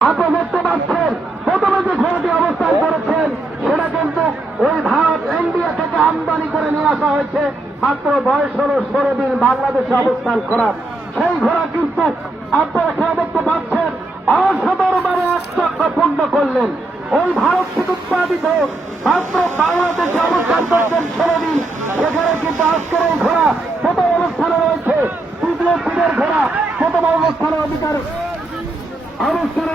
আপনারা দেখতে পাচ্ছেন। প্রথমে যে ঘোড়াটি অবস্থান করেছেন, সেটা কিন্তু ওই ভারত ইন্ডিয়া থেকে আমদানি করে নিয়ে আসা হয়েছে। মাত্র বয়স হল ষোলো দিন বাংলাদেশে অবস্থান করার। সেই ঘোড়া কিন্তু আপনারা খেয়ে পাচ্ছেন, অসাধারণভাবে এক চক্র পূর্ণ করলেন। ওই ভারত থেকে উৎপাদিত মাত্র বাংলাদেশে অবস্থান করছেন ষোলো দিন। সেখানে কিন্তু আজকের এই ঘোড়া প্রথম অবস্থানে রয়েছে। তৃতীয় দিনের ঘোড়া প্রথম অবস্থানে অধিকার অবস্থানে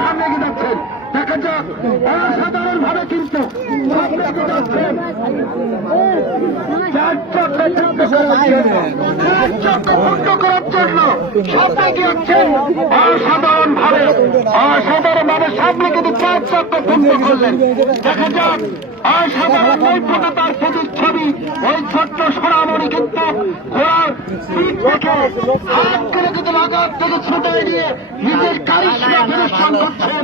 সামনে এগিয়ে যাচ্ছেন দেখা যাক। অসাধারণ ভাবে কিন্তু করার জন্য সামনে এগিয়ে যাচ্ছেন অসাধারণ ভাবে অসাধারণ চক্র পূর্ণ করলেন। দেখা যাক, অসাধারণ নৈপুণ্যতার প্রতিচ্ছবি, ওই ছোট্ট সোনামণি কিন্তু ঘোড়ার কিন্তু লাগার থেকে ছুটে গিয়ে নিজের কারিশ্মা প্রদর্শন করছেন।